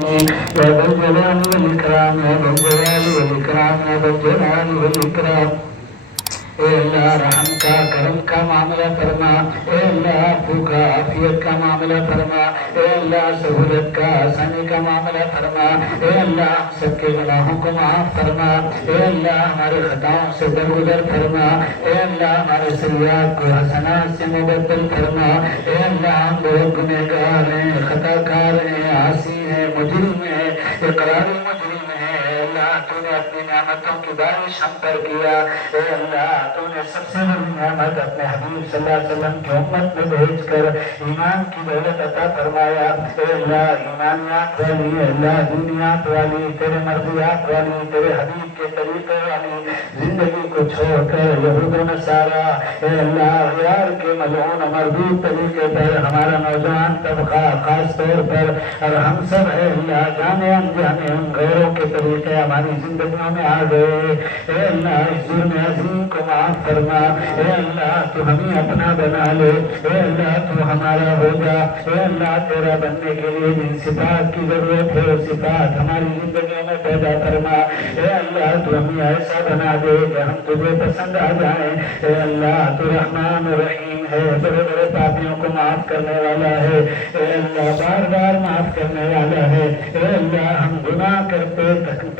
يا ذا الجلال والإكرام يا ذا الجلال والإكرام يا ذا الجلال والإكرام اے اللہ رحم کا کرم کا معاملہ فرما، اے اللہ عفو کا عافیت کا معاملہ فرما، اے اللہ سہولت کا آسانی کا معاملہ فرما، اے اللہ ہم سب کے گناہوں کو معاف فرما، اے اللہ ہمارے خطاؤں سے درگزر فرما، اے اللہ ہمارے سیئات کو حسنات سے مبدل فرما، اے اللہ ہم بہت گنہگار ہیں، خطا کار ہیں، عاصی ہیں، مجرم ہیں، اقراری مجرم ہیں۔ اے اللہ تو نے اپنی نعمتوں کی بارش ہم پر کیا، اے اللہ تو نے سب سے بڑی نعمت اپنے حبیب صلی اللہ علیہ وسلم کی امت میں بھیج کر ایمان کی دولت عطا فرمایا۔ اے اللہ ایمانیات والی، اے اللہ دینیات والی، تیرے مرضیات والی، تیرے حبیب کے طریقے والی زندگی کو چھوڑ کر یہود و نصارا، اے اللہ غیار کے ملعون و مردود طریقے پر ہمارا نوجوان طبقہ خاص طور پر اور ہم سب اے اللہ جانے انجانے ان غیروں کے طریقے ہماری زندگیوں میں آ گئے۔ اے اللہ اس جرم عظیم کو معاف فرما، اے اللہ تو ہمیں اپنا بنا لے، اے اللہ تو ہمارا ہو جا، اے اللہ تیرا بننے کے لیے جن صفات کی ضرورت ہے وہ صفات ہماری زندگیوں میں پیدا فرما، اے اللہ تو ہمیں ایسا بنا دے کہ ہم تجھے پسند آ جائیں۔ اے اللہ تو رحمان رحیم ہے، بڑے بڑے پاپیوں کو معاف کرنے والا ہے، اے اللہ بار بار معاف کرنے والا ہے۔ اے اللہ ہم گناہ کرتے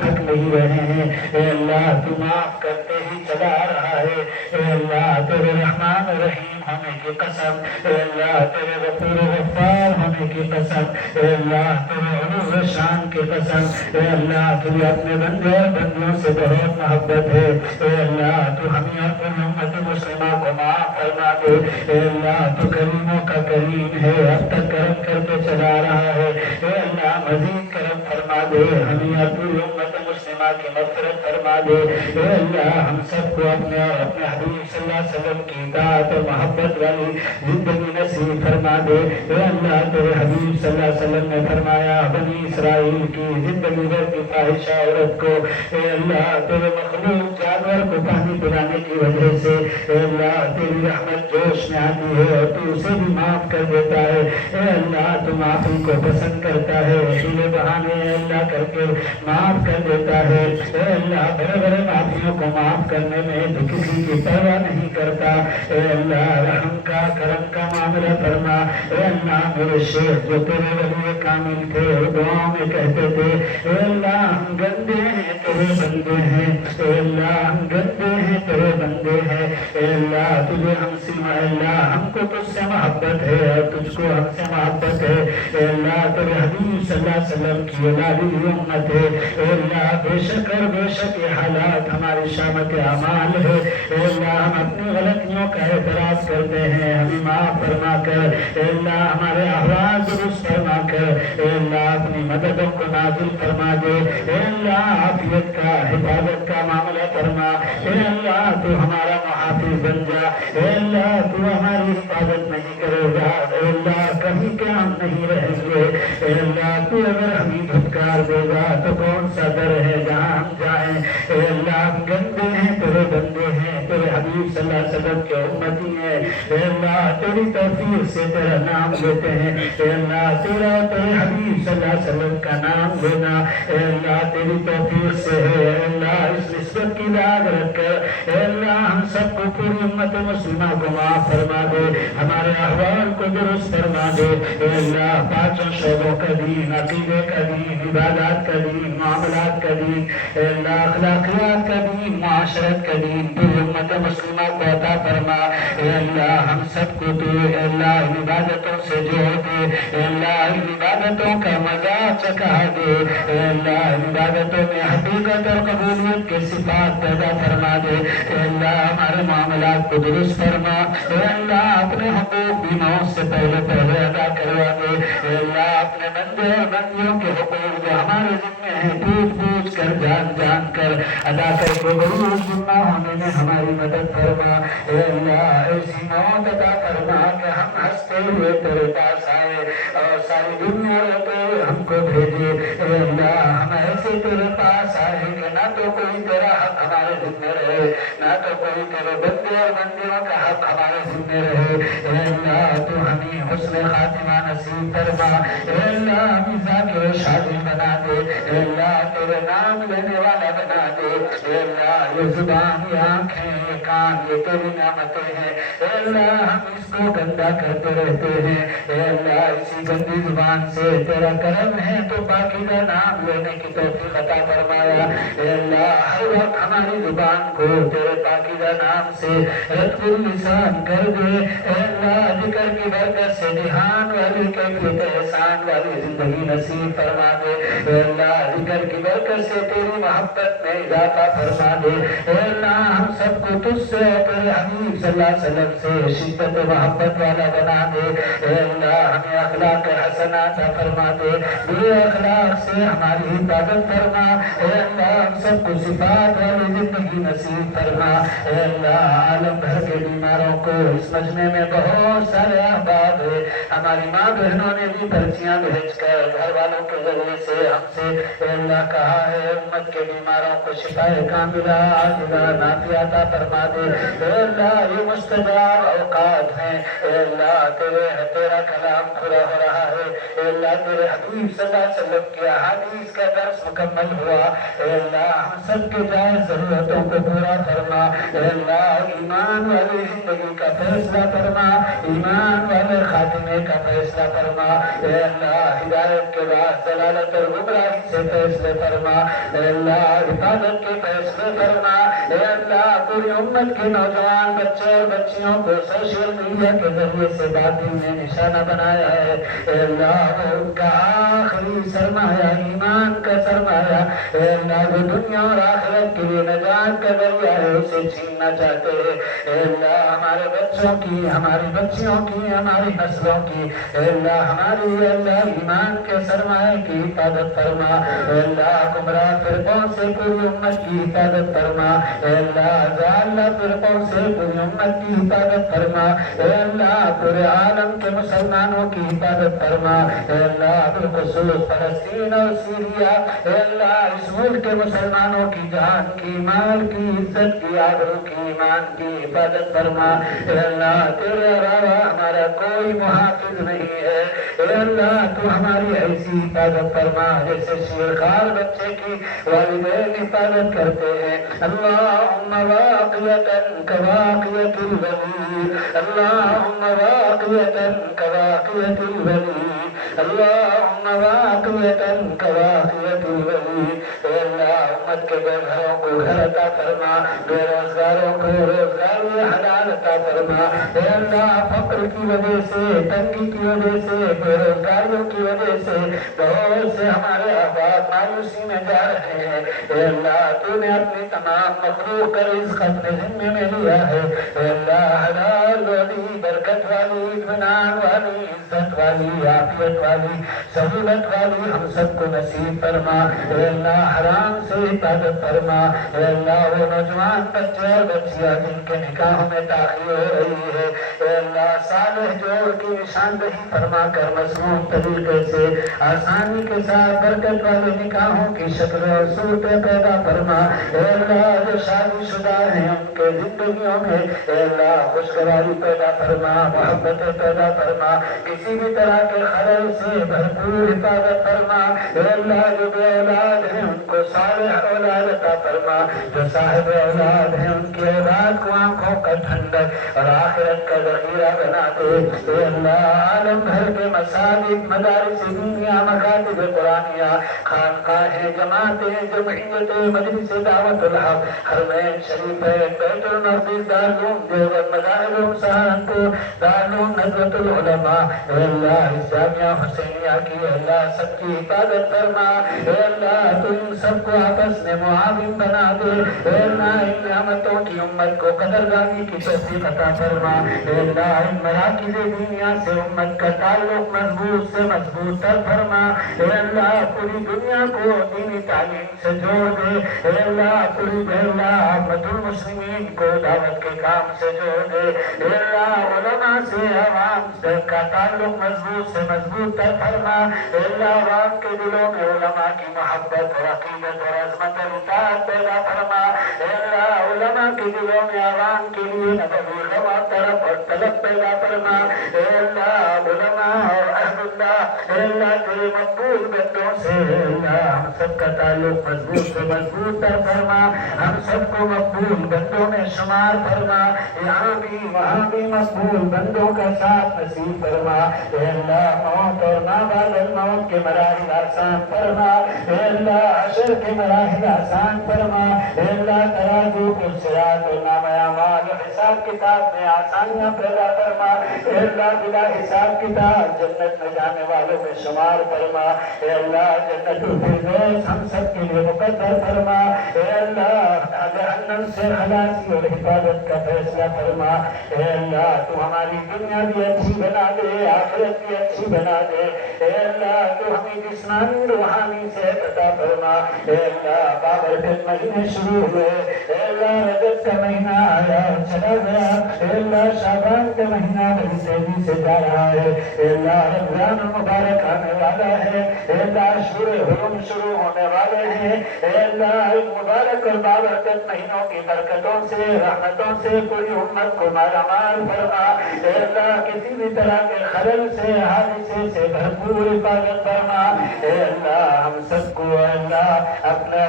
تھک نہیں رہے ہیں، اے اللہ تو معاف کرتے ہی چلا آ رہا ہے۔ اے اللہ تیرے رحمان رحیم ہونے کی قسم، اے اللہ تیرے غفور و غفار ہونے کی قسم، اے اللہ تیرے علو و شان کی قسم، اے اللہ تجھے اپنے بندے اور بندیوں سے بہت محبت ہے۔ اے اللہ تو ہمیں اپنی امت مسلمہ کو معاف فرما دے، اے اللہ تو کریموں کا کریم ہے، اب تک کرم کر کے چلا رہا ہے، اے اللہ مزید کرم فرما دے، ہمیں اپنی امت مسلمہ کی مغفرت فرما دے۔ اے اللہ ہم سب کو اپنے اور اپنے حبیب صلی اللہ علیہ وسلم کی اطاعت اور محبت والی زندگی نصیب فرما دے۔ اے اللہ تیرے حبیب صلی اللہ علیہ وسلم نے فرمایا بنی اسرائیل کی زندگی بھر کی فاحشہ عورت کو، اے اللہ تیرے مخلوق جانور کو پانی پلانے کی وجہ سے اے اللہ تیری رحمت جوش میں آتی ہے اور تو اسے بھی معاف کر دیتا ہے۔ اے اللہ تو معافی کو پسند کرتا ہے، حیلے بہانے اے اللہ کر کے معاف کر دیتا ہے۔ اے اللہ بڑے بڑے معافیوں کو معاف کرنے میں تو کسی کی پرواہ نہیں کرتا۔ اے اللہ رحم کا کرم کا معاملہ فرما۔ اے اللہ میرے شیخ جو تیرے ولی کامل تھے دعاؤں میں کہتے تھے اے اللہ ہم گندے ہیں تیرے بندے ہیں، اے اللہ ہم گندے ہیں تیرے بندے ہیں، اے اللہ تجھے ہم سے اے اللہ ہم کو تجھ سے محبت ہے اور تجھ کو ہم سے محبت ہے۔ اے اللہ تیرے حبیب صلی اللہ علیہ وسلم کی اولادی امت ہے، اے اللہ بے شک اور بے شک یہ حالات ہماری شامت اعمال ہے۔ اے اللہ ہم اپنی غلطیوں کا اعتراف کرتے ہیں، ہمیں معاف فرما کر اے اللہ ہمارے احوال درست فرما کر اے اللہ اپنی مددوں کو نازل فرما دے۔ اے اللہ عافیت کا حفاظت کا معاملہ فرما، اے اللہ تو ہمارا محافظ بن جا، اے اللہ تو ہماری حفاظت نہیں کرے گا، اے اللہ کہیں کے ہم نہیں رہیں گے، اے اللہ تو اگر ہمیں دھتکار دے گا تو کون سا در ہے جہاں ہم جائیں۔ اے اللہ ہم گندے ہیں تیرے بندے ہیں، تیرے حبیب صلی اللہ علیہ وسلم کے امتی ہیں، اے اللہ تیری توفیق سے تیرا نام لیتے ہیں، اے اللہ تیرا تیرے حبیب صلی اللہ علیہ وسلم کا نام لینا اے اللہ تیری توفیق سے ہے۔ اے اللہ اس نسبت کی داد رکھ کر اے اللہ ہم سب کو پوری امت مسلمہ کو معاف فرما دے، ہمارے احوال کو درست فرما دے۔ اے اللہ پانچوں شعبوں کا دین، عقیدے کا دین، عبادات کا دین، معاملات کا دین، اے اللہ اخلاقیات کا دین، معاشرت کا دین پوری امت مسلمہ کو عطا فرما۔ اے اللہ ہم سب کو تو اے اللہ ان عبادتوں سے جوڑ دے، اے اللہ ان عبادتوں کا مزہ چکھا دے، اے اللہ ان عبادتوں میں حقیقت اور قبولیت کے صفات پیدا فرما دے۔ اے اللہ ہمارے معاملات کو درست فرما، اے اللہ اپنے حقوق بھی موت سے پہلے ادا کروا دے۔ اے اللہ اپنے بندے اور بندیوں کے حقوق جو ہمارے ذمہ ہیں پوچھ پوچھ کر جان جان کر ادا کر کے بڑی ذمہ ہونے میں ہماری مدد فرما اے اللہ ایسی موت عطا فرما کہ ہم ہنستے ہوئے تیرے پاس آئے اور ساری دنیا روتے ہوئے ہم کو بھیجے اے اللہ ہم ایسے تیرے پاس آئے کہ نہ تو کوئی تیرا حق ہمارے ذمہ رہے نہ تو کوئی تیرے بندے اور بندیوں کا حق ہمارے ذمہ رہے اے اللہ تو ہمیں حسن خاتمہ نصیب فرما اے اللہ ہمیں ذاکر شادی بنا دے اے اللہ تیرے نام لینے والا بنا دے اے اللہ یہ زبان یہ آنکھیں یہ کان یہ تیری نعمتیں ہیں اے اللہ ہم اس کو گندا کرتے رہتے ہیں اے اللہ اسی گندی زبان سے تیرا کرم ہے تو پاکیزہ نام لینے کی توفیق عطا فرمایا اے اللہ ہر وقت ہماری زبان کو تیرے پاکیزہ نام سے رتب اللسان کر دے اے اللہ ذکر کی برکت سے جہان والی کیفیت احسان والی زندگی نصیب فرما دے اے اللہ ذکر کی برکت سے تیری محبت میں اضافہ فرما دے اے اللہ ہم سب کو تجھ سے اور تیرے حبیب صلی اللہ علیہ وسلم سے شدت محبت والا بنا دے اے اللہ ہمیں اخلاق حسنہ عطا فرما دے بے اخلاق سے ہماری حفاظت فرما اے اللہ ہم سب کو صفات والی زندگی نصیب فرما اے اللہ عالم بھر کے بیماروں کو اس مجمع میں بہت سارے احباب ہے ہماری ماں بہنوں نے بھی پرچیاں بھیج کر گھر والوں کے ذریعے سے ہم سے اے اللہ کہا ہے امت کے بیماروں کو شفا کاملہ عاجلہ نافعہ عطا فرما دے اے اللہ یہ مستجاب اوقات ہیں اے اللہ تیرا کلام پورا ہو رہا ہے اے اللہ تیرے حبیب صلی اللہ علیہ وسلم کی احادیث کا درس مکمل ہوا اے اللہ ہم سب کے جائز ضرورتوں کو پورا فرما اے اللہ ایمان والی زندگی کا فیصلہ فرما ایمان والے خاتمے کا فیصلہ فرما اے اللہ ہدایت کے بعد ضلالت اور گمراہی سے فیصلے فرما اے اللہ حفاظت کے فیصلے فرما اے اللہ پوری امت کے نوجوان بچے اور بچیوں کو سوشل میڈیا کے ذریعے سے باطل نے نشانہ بنایا ہے اے اللہ وہ ان کا آخری سرمایہ ایمان کا سرمایہ اے اللہ وہ دنیا اور آخرت کے لیے نجات کا ذریعہ ہے اسے چھیننا چاہتے ہیں اے اللہ ہمارے بچوں کی ہماری بچیوں کی ہماری نسلوں کی اے اللہ ہماری اے اللہ ایمان کے سرمایہ کی حفاظت فرما اے اللہ گمراہ فرقوں سے پوری امت کی حفاظت فرما اے اللہ ضالہ فرقوں سے پوری امت کی حفاظت فرما اے اللہ پورے عالم کے مسلمانوں کی حفاظت فرما اے اللہ بالخصوص فلسطین اور سیریا اے اللہ اس ملک کے مسلمانوں کی جان کی مال کی عزت کی آبرو کی ایمان کی حفاظت فرما اے اللہ تیرے علاوہ ہمارا کوئی محافظ نہیں ہے اے اللہ تو ہماری ایسی حفاظت فرما جیسے شیرخوار بچے کی والدین حفاظت کرتے ہیں اللہم واقیتاً کواقیت الولی اللہم واقیتاً کواقیت الولی اللہم واقیتاً کواقیت الولی اے اللہ امت کے بے گھروں کو گھر عطا فرما بے روزگاروں کو روزگار حلال عطا فرما اے اللہ فقر کی وجہ سے تنگی کی وجہ سے بے روزگاریوں کی وجہ سے بہت سے ہمارے احباب مایوسی میں جا رہے ہیں اے اللہ تو نے اپنی تمام مخلوق کا رزق اپنے ذمے میں لیا ہے اے اللہ حلال والی برکت والی اطمینان والی عزت والی عافیت والی سہولت والی ہم سب کو نصیب فرما اے اللہ حرام سے حفاظت فرما اے اللہ وہ نوجوان بچے اور بچیاں جن کے نکاحوں میں تاخیر ہو رہی ہے اے اللہ صالح جوڑ کی نشاندہی فرما کر مصروف طریقے سے آسانی کے ساتھ برکت والے نکاحوں کی شکل اور صورتیں پیدا فرما اے اللہ جو شادی شدہ ہیں ان کے زندگیوں میں اے اللہ خوشگواری پیدا فرما محبت پیدا فرما کسی بھی طرح کے خلل سے بھرپور حفاظت فرما اے اللہ جو بے اولاد ہیں ان کو صالح اولاد عطا فرما جو صاحب اولاد ہیں ان کی اولاد کو آنکھوں کا ٹھنڈک اور آخرت کا ذخیرہ بنا دے اے اللہ عالم بھر کے مساجد مدارس دینیا مکاتب قرآنیہ خانقاہیں جماعتیں جمعیتیں مجلس دعوت الحق حرمین شریفین بیت المقدس دارالعلوم دیوبند مذاہب سہارنپور دارالعلوم ندوۃ العلماء اے اللہ اس جامعہ حسینیہ کی اے اللہ سب کی حفاظت فرما اے اللہ تو ان سب کو آپس میں معاون خادم بنا دے اے اللہ ان نعمتوں کی امت کو قدردانی کی توفیق عطا فرما اے اللہ ان مراکز دینیا سے امت کا تعلق مضبوط سے مضبوط تر فرما اے اللہ پوری دنیا کو دینی تعلیم سے جوڑ دے اے اللہ پوری امت المسلمین کو دعوت کے کام سے جوڑ دے اے اللہ علماء سے عوام کا تعلق مضبوط سے مضبوط تر فرما اے اللہ عوام کے دلوں میں علماء کی محبت اور عقیدت اور عظمت اور اطاعت پیدا فرما اے اللہ علماء کے دلوں میں عوام کے لیے نبوی غم اور طرف اور طلب پیدا فرما اے اللہ علماء اور اہل اللہ اے اللہ تیرے مقبول بندوں سے اے اللہ ہم سب کا تعلق مضبوط سے مضبوط تر فرما ہم سب کو مقبول بندوں میں شمار فرما یہاں بھی وہاں بھی مقبول بندوں کا ساتھ نصیب فرما اے اللہ موت اور ما بعد الموت کے مراحل آسان فرما اے اللہ حشر کے مراحل آسان فرما اے اللہ ترازو کو صراط اور نام اعمال و حساب کتاب میں آسانیاں پیدا فرما اے اللہ بلا حساب کتاب جنت میں جانے والوں میں شمار فرما اے اللہ جنت الفردوس ہم سب کے لیے مقدر فرما اے اللہ جہنم سے خلاصی اور حفاظت کا فیصلہ فرما اے اللہ تو ہماری دنیا بھی اچھی بنا دے آخرت بھی اچھی بنا دے اے اللہ تو ہمیں جسمانی روحانی صحت عطا فرما اے اللہ بابرکت مہینے شروع ہوئے اے اللہ رجب کا مہینہ آیا اور چلا گیا اے اللہ شعبان کا مہینہ بڑی تیزی سے جا رہا ہے اے اللہ رمضان المبارک آنے والا ہے اے اللہ شروع حرم شروع ہونے والے ہیں اے اللہ ان مبارک اور بابرکت مہینوں کی برکتوں سے رحمتوں سے پوری امت کو مالا مال فرما اے اللہ کسی بھی طرح کے خلل سے حادثے سے بھرپور حفاظت فرما اے اللہ ہم سب کو اے اللہ اپنے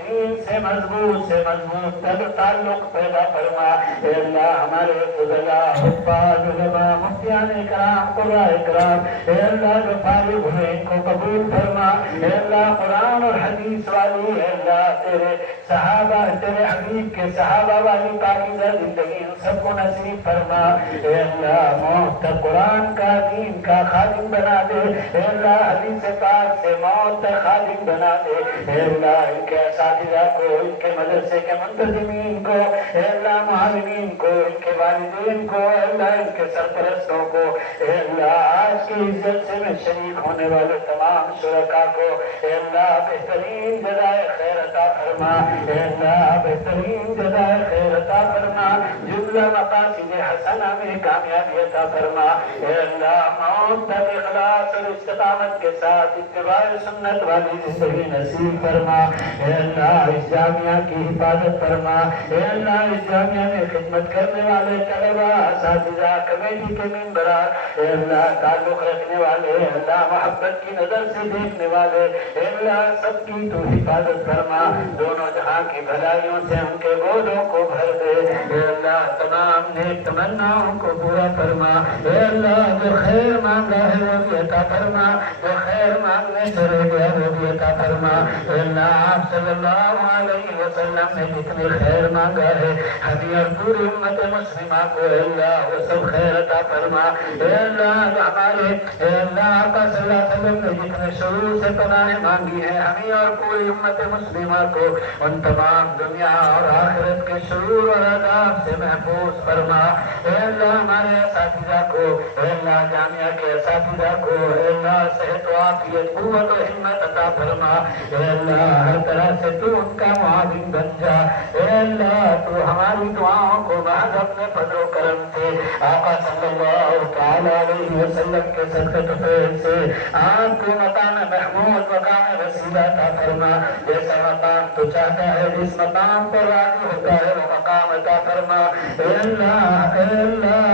دین سے مضبوط تر تعلق پیدا فرما اے اللہ ہمارے فضلاء حفاظ علماء مفتیان اکرام قراء اکرام اے اللہ جو فارغ ہوئے ان کو قبول فرما اے اللہ قرآن اور حدیث والی اے اللہ تیرے صحابہ تیرے حبیب کے صحابہ والی پاکیزہ زندگی ان سب کو نصیب فرما اے اللہ موت تک قرآن کا دین کا خادم بنا دے اے اللہ حدیث پاک سے موت تک خادم بنا دے اے اللہ ان کے اساتذہ کو ان کے مدرسے کے منتظمین کو اے اللہ معلمین کو ان کے والدین کو اے اللہ ان کے سرپرستوں کو اے اللہ آج کی عزت سے میں شریک ہونے والے تمام شرکا کو اے اللہ بہترین جزائے خیر عطا فرما اے اللہ بہترین جزائے خیر عطا فرما جملہ مقاصد حسنہ میں کامیابی عطا فرما اے اللہ موت تک اخلاص اور استقامت کے ساتھ اتباع سنت والی زندگی نصیب فرما اے اللہ اس جامعہ کی حفاظت فرما اے اللہ اس جامعہ میں خدمت کرنے والے طلباء اساتذہ کمیٹی کے ممبران اے اللہ تعلق رکھنے والے اے اللہ محبت کی نظر سے دیکھنے والے اے اللہ سب کی تو حفاظت فرما دونوں جہاں کی بھلائیوں سے ان کے گودوں کو بھر دے اے اللہ تمام نیک تمناؤں کو پورا فرما اے اللہ جو خیر مانگا ہے وہ بھی عطا فرما جو خیر مانگنے سے رہ گیا وہ بھی عطا فرما اے اللہ آپ صلی اللہ علیہ وسلم نے جتنے خیر مانگا ہے ہمیں اور پوری امت مسلمہ کو اے اللہ وہ سب خیر عطا فرما اے اللہ ہمارے اے اللہ آقا صلی اللہ علیہ وسلم نے جتنے شرور سے پناہ مانگی ہے ہمیں اور پوری امت مسلمہ کو ان تمام دنیا اور آخرت کے شرور اور عذاب سے محفوظ فرما اے اللہ ہمارے اساتذہ کو اے اللہ جامعہ کے اساتذہ کو اے اللہ صحت و عافیت قوت و ہمت عطا فرما اے اللہ ہر طرح سے تو ان کا معاون بن جا اے اللہ تو ہماری دعاؤں کو محض اپنے فضل و کرم سے آقا صلی اللہ تعالی علیہ وسلم کے صدقۃ فیض سے آپ کو مقام محمود مقام وسیلہ عطا فرما جیسا مقام تو چاہتا ہے جس مقام پر راضی ہوتا ہے وہ مقام عطا فرما اے اللہ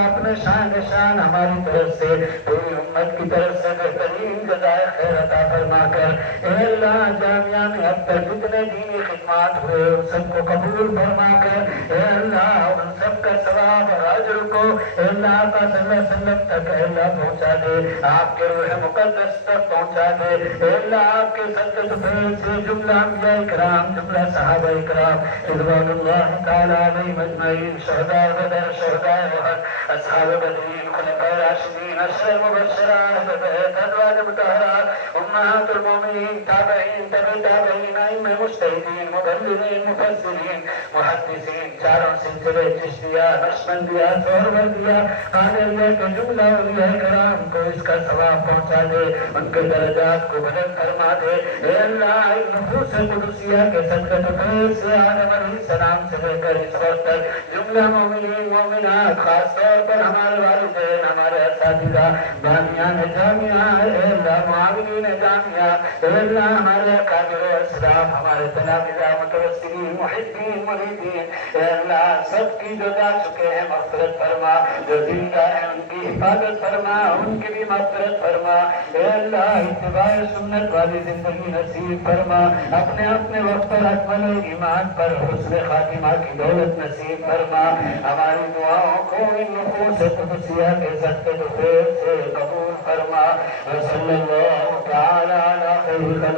اپنے شان ہماری طرف سے پوری امت کی طرف سے بہترین جزائے خیر عطا فرما کر اے اللہ جامعہ میں اب تک جتنے دینی خدمات ہوئے ان سب کو قبول فرما کر اے اللہ ان سب کا ثواب اور اجر کو اللہ آقا صلی اللہ علیہ وسلم تک اللہ پہنچا دے، آپ کے روح مقدس تک پہنچا دے اللہ، آپ کے صدقے فیض سے جملہ انبیاء کرام، جملہ صحابہ کرام رضوان اللہ تعالی علیہم اجمعین، شہداء بدر، شہداء احد، اصحاب بدرین، خلفاء راشدین، عشر مبشرات ببیت، ازواج مطہرات، امہات المومنین، تابعین، تبع تابعین، ائمہ مجتہدین، مبلغین، مفسرین، محدثین، چاروں سلسلے چشتیہ، نقشبندیہ، سہروردیہ، قادریہ کے جملہ اولیاء کرام کو اس کا ثواب پہنچا دے، ان کے درجات کو بلند فرما دے اے اللہ، نفوس قدسیہ کے صدقے فیض سے آدم علیہ السلام سے لے کر اس وقت تک جملہ مومنین مومنات، خاص طور پر ہمارے والدین، ہمارے اساتذہ، بانیان جامعہ، اے اللہ معاونین جامعہ، اے اللہ ہمارے اکابر و اسلاف، ہمارے تلامذہ، متوسلین، محبین، مریدین، اے اللہ سب کی جو جا چکے ہیں مغفرت فرما، جو زندہ ہیں ان کی حفاظت فرما، ان کی بھی مغفرت فرما، اے اللہ اتباع سنت والی زندگی نصیب فرما، اپنے وقت پر اکمل ایمان پر حسن خاتمہ کی دولت نصیب فرما، ہماری دعاؤں کو ان نفوس قدسیہ کے صدقے فیض سے قبول فرما، وصلی اللہ تعالی علی خیر خلقہ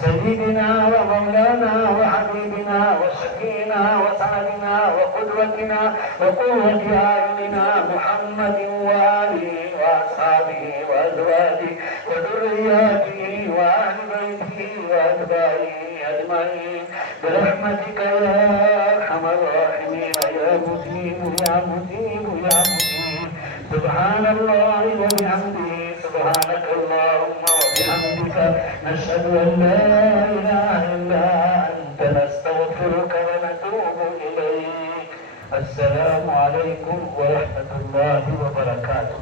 سیدنا و مولانا و حبیبنا و شفیعنا و سعدنا و قدوتنا و قوت اعیننا محمد و آلہ و اصحابہ و ازواجہ و ذریاتہ و اہل بیتہ و اتباعہ اجمعین برحمتک یا ارحم الراحمین یا مجیب یا مجیب یا مجیب سبحان اللہ و بحمدہ سبحانك اللهم وبحمدك نشهد أن لا إله إلا أنت نستغفرك ونتوب إليك. السلام عليكم ورحمة الله وبركاته.